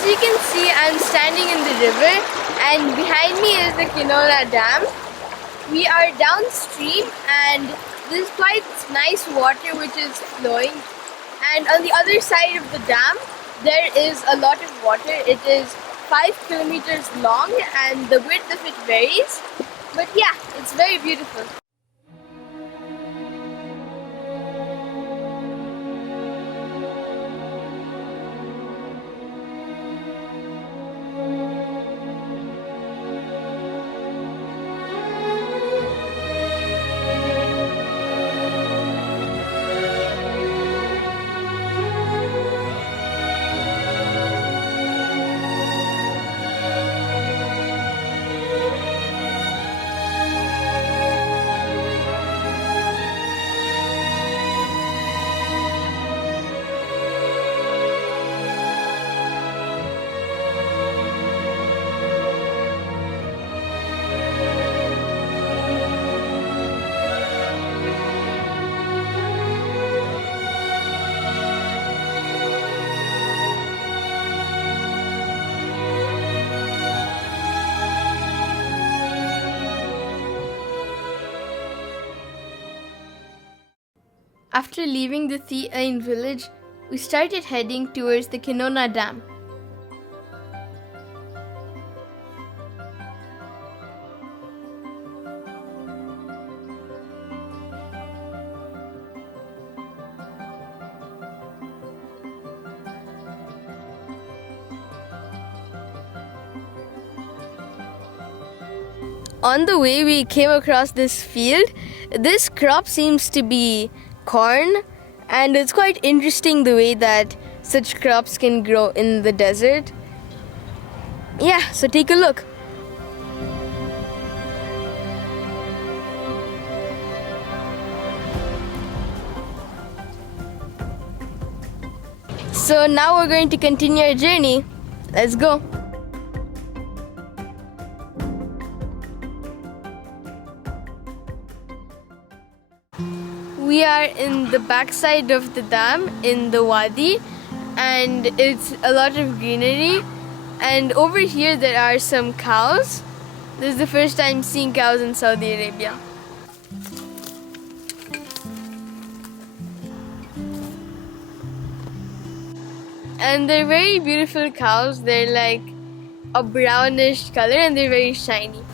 As you can see, I'm standing in the river and behind me is the QANONA Dam. We are downstream and there's quite nice water which is flowing, and on the other side of the dam there is a lot of water. It is 5 kilometers long and the width of it varies, but yeah, it's very beautiful. After leaving the Thiain village, we started heading towards the QANONA Dam. On the way, we came across this field. This crop seems to be corn, and it's quite interesting the way that such crops can grow in the desert. Yeah, so take a look. So now we're going to continue our journey. Let's go. We are in the backside of the dam in the Wadi, and it's a lot of greenery, and over here there are some cows. This is the first time seeing cows in Saudi Arabia. And they're very beautiful cows. They're like a brownish color and they're very shiny.